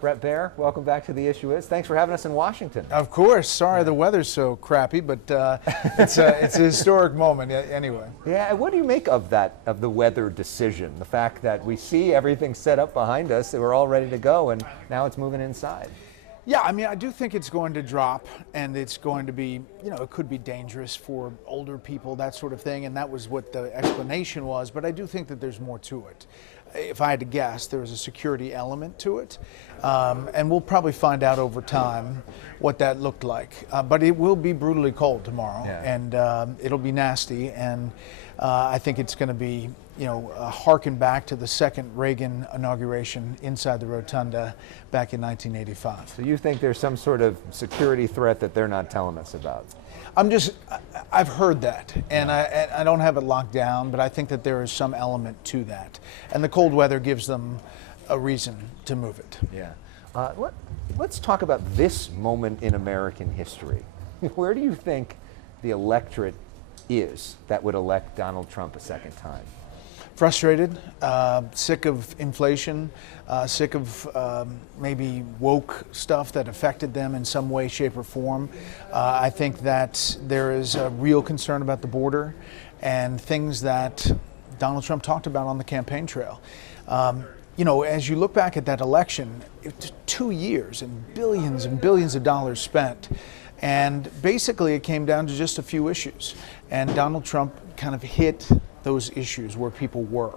Bret Baier, welcome back to The Issue Is. Thanks for having us in Washington. Of course. Sorry the weather's so crappy, but it's a historic moment anyway. Yeah, what do you make of that, of the weather decision? The fact that we see everything set up behind us, that we're all ready to go, and now it's moving inside. Yeah, I mean, I do think it's going to drop, and it's going to be, it could be dangerous for older people, that sort of thing, and that was what the explanation was, but I do think that there's more to it. If I had to guess, there was a security element to it, and we'll probably find out over time what that looked like. But it will be brutally cold tomorrow, and it'll be nasty, and I think it's going to be, harken back to the second Reagan inauguration inside the rotunda back in 1985. So you think there's some sort of security threat that they're not telling us about? I've heard that, and I don't have it locked down, but I think that there is some element to that. And the cold weather gives them a reason to move it. Yeah. Let's talk about this moment in American history. Where do you think the electorate is that would elect Donald Trump a second time? Frustrated, sick of inflation, sick of maybe woke stuff that affected them in some way, shape, or form. I think that there is a real concern about the border and things that Donald Trump talked about on the campaign trail. As you look back at that election, it's 2 years and billions of dollars spent. And basically it came down to just a few issues. And Donald Trump kind of hit those issues where people were.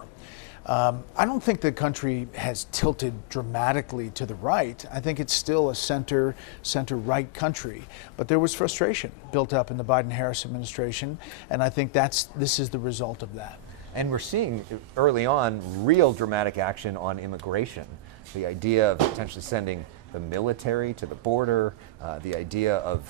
I don't think the country has tilted dramatically to the right. I think it's still a center-right country. But there was frustration built up in the Biden-Harris administration, and I think this is the result of that. And we're seeing early on real dramatic action on immigration. The idea of potentially sending the military to the border, the idea of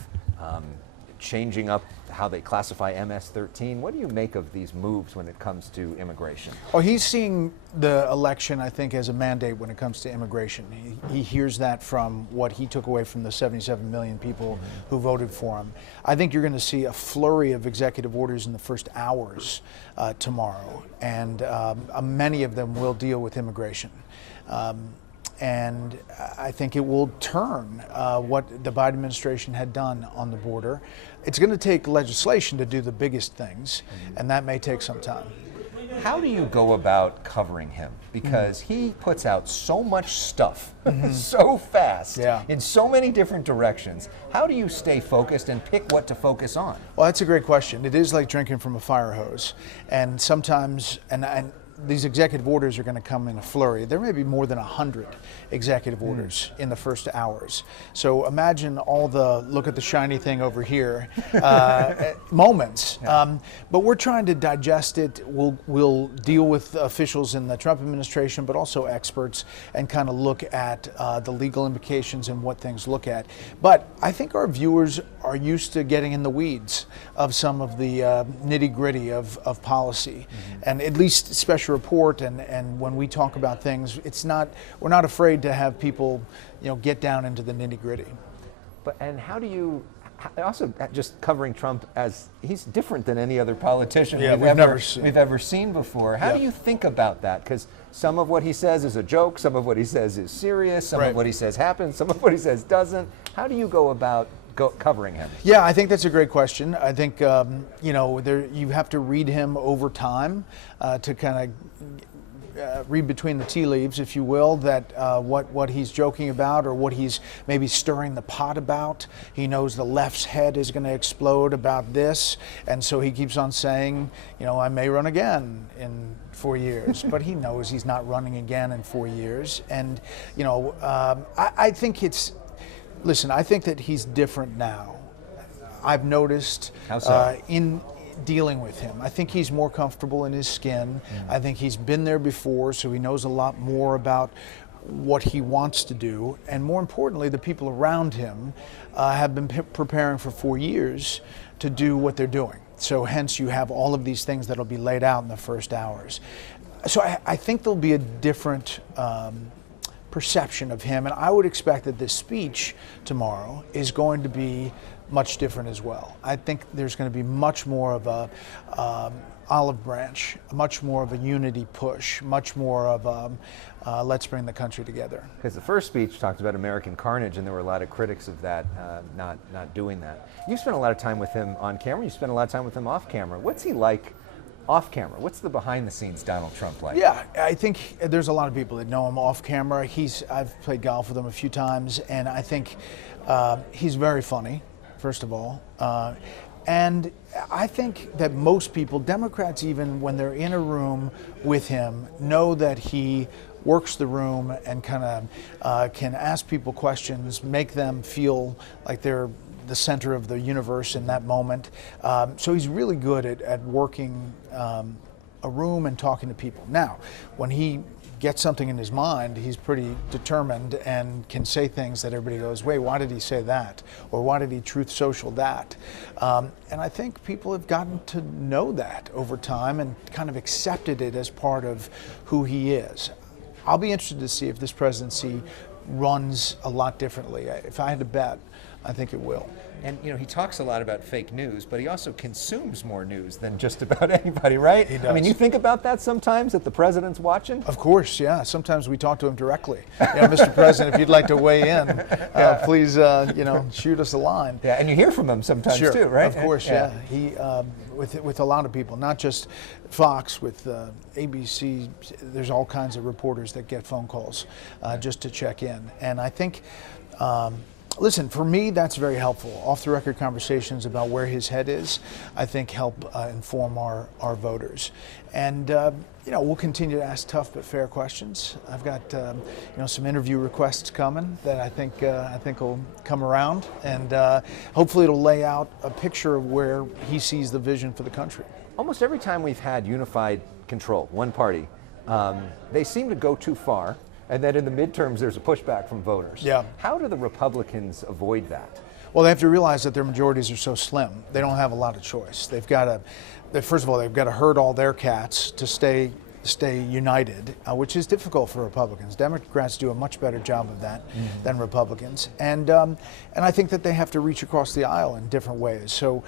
changing up how they classify MS-13. What do you make of these moves when it comes to immigration? Oh, he's seeing the election, I think, as a mandate when it comes to immigration. He hears that from what he took away from the 77 million people who voted for him. I think you're going to see a flurry of executive orders in the first hours tomorrow, and many of them will deal with immigration. And I think it will turn what the Biden administration had done on the border. It's going to take legislation to do the biggest things, and that may take some time. How do you go about covering him? Because he puts out so much stuff so fast in so many different directions. How do you stay focused and pick what to focus on? Well, that's a great question. It is like drinking from a fire hose. And sometimes, and these executive orders are going to come in a flurry. There may be more than 100 executive orders in the first hours. So imagine all the look at the shiny thing over here moments. But we're trying to digest it. We'll deal with officials in the Trump administration, but also experts, and kind of look at the legal implications and what things look at. But I think our viewers are used to getting in the weeds of some of the nitty-gritty of policy, and at least special report, and when we talk about things, we're not afraid to have people get down into the nitty-gritty. And how do you also, just covering Trump, as he's different than any other politician we've ever seen before. How do you think about that? Because some of what he says is a joke, some of what he says is serious, some of what he says happens, some of what he says doesn't. How do you go about covering him? Yeah, I think that's a great question. I think you have to read him over time to kind of read between the tea leaves, if you will, that what he's joking about or what he's maybe stirring the pot about. He knows the left's head is going to explode about this, and so he keeps on saying, I may run again in 4 years, but he knows he's not running again in 4 years. And I think listen, I think that he's different now. I've noticed in dealing with him. I think he's more comfortable in his skin. I think he's been there before, so he knows a lot more about what he wants to do. And more importantly, the people around him have been preparing for 4 years to do what they're doing. So hence you have all of these things that'll be laid out in the first hours. So I think there'll be a different perception of him. And I would expect that this speech tomorrow is going to be much different as well. I think there's going to be much more of a olive branch, much more of a unity push, much more of a let's bring the country together. Because the first speech talked about American carnage, and there were a lot of critics of that, not doing that. You spent a lot of time with him on camera. You spent a lot of time with him off camera. What's he like off camera? What's the behind-the-scenes Donald Trump like? Yeah, I think there's a lot of people that know him off camera. I've played golf with him a few times, and I think he's very funny, first of all. And I think that most people, Democrats even, when they're in a room with him, know that he works the room and kind of can ask people questions, make them feel like they're the center of the universe in that moment. So he's really good at working a room and talking to people. Now, when he gets something in his mind, he's pretty determined and can say things that everybody goes, wait, why did he say that? Or why did he truth social that? And I think people have gotten to know that over time and kind of accepted it as part of who he is. I'll be interested to see if this presidency runs a lot differently. If I had to bet, I think it will. And he talks a lot about fake news, but he also consumes more news than just about anybody, right? He does. I mean, you think about that sometimes, that the president's watching? Of course, yeah. Sometimes we talk to him directly. Mr. President, if you'd like to weigh in, please, shoot us a line. Yeah, and you hear from him sometimes sure, too, right? Of course, yeah. He, with a lot of people, not just Fox, with ABC, there's all kinds of reporters that get phone calls just to check in. And I think, listen, for me, that's very helpful. Off-the-record conversations about where his head is, I think, help inform our voters. And, we'll continue to ask tough but fair questions. I've got, some interview requests coming that I think will come around. And hopefully it'll lay out a picture of where he sees the vision for the country. Almost every time we've had unified control, one party, they seem to go too far. And then in the midterms, there's a pushback from voters. Yeah. How do the Republicans avoid that? Well, they have to realize that their majorities are so slim. They don't have a lot of choice. They've got to, first of all, they've got to herd all their cats to stay united, which is difficult for Republicans. Democrats do a much better job of that than Republicans. And I think that they have to reach across the aisle in different ways. So,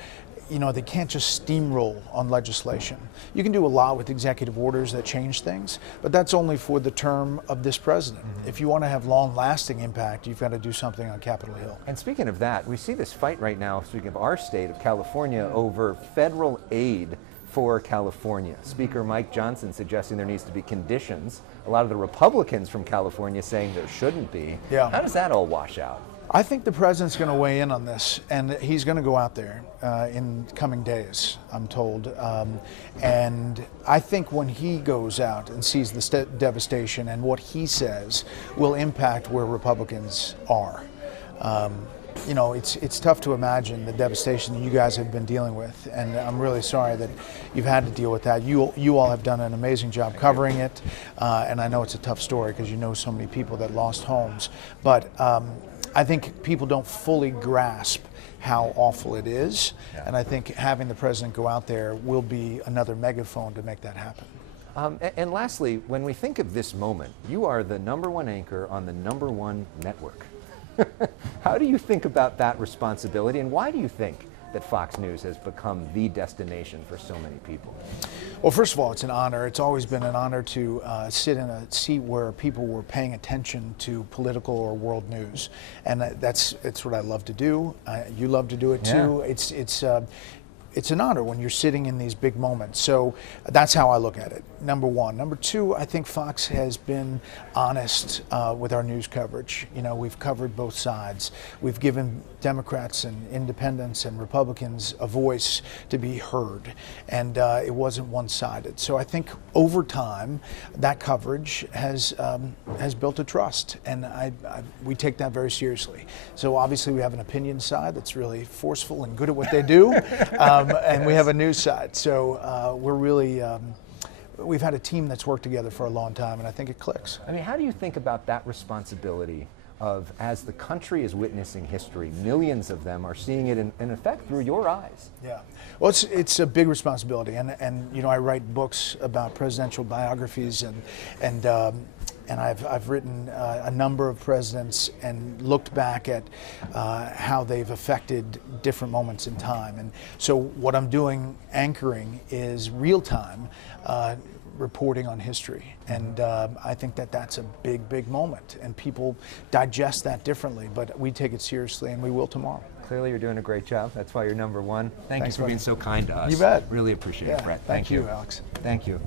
they can't just steamroll on legislation. You can do a lot with executive orders that change things, but that's only for the term of this president. If you want to have long-lasting impact, you've got to do something on Capitol Hill. And speaking of that, we see this fight right now, speaking of our state of California, over federal aid for California. Speaker Mike Johnson suggesting there needs to be conditions. A lot of the Republicans from California saying there shouldn't be. Yeah. How does that all wash out? I think the president's going to weigh in on this, and he's going to go out there in coming days, I'm told. And I think when he goes out and sees the devastation and what he says will impact where Republicans are. It's tough to imagine the devastation that you guys have been dealing with, and I'm really sorry that you've had to deal with that. You all have done an amazing job covering it, and I know it's a tough story because you know so many people that lost homes. But I think people don't fully grasp how awful it is, and I think having the president go out there will be another megaphone to make that happen. And lastly, when we think of this moment, you are the #1 anchor on the #1 network. How do you think about that responsibility, and why do you think that Fox News has become the destination for so many people? Well, first of all, it's an honor. It's always been an honor to sit in a seat where people were paying attention to political or world news, and it's what I love to do. You love to do it too. Yeah. It's an honor when you're sitting in these big moments. So that's how I look at it, #1. #2, I think Fox has been honest with our news coverage. We've covered both sides. We've given Democrats and independents and Republicans a voice to be heard, and it wasn't one-sided. So I think over time, that coverage has built a trust, and we take that very seriously. So obviously we have an opinion side that's really forceful and good at what they do. And we have a news side, so we're really, we've had a team that's worked together for a long time, and I think it clicks. I mean, how do you think about that responsibility of, as the country is witnessing history, millions of them are seeing it in effect through your eyes? Yeah, well, it's a big responsibility, and I write books about presidential biographies, and and I've written a number of presidents and looked back at how they've affected different moments in time. And so what I'm doing, anchoring, is real-time reporting on history. And I think that that's a big, big moment. And people digest that differently, but we take it seriously, and we will tomorrow. Clearly you're doing a great job. That's why you're #1. Thanks for being so kind to us. You bet. Really appreciate it, Bret. Thank you, Alex. Thank you.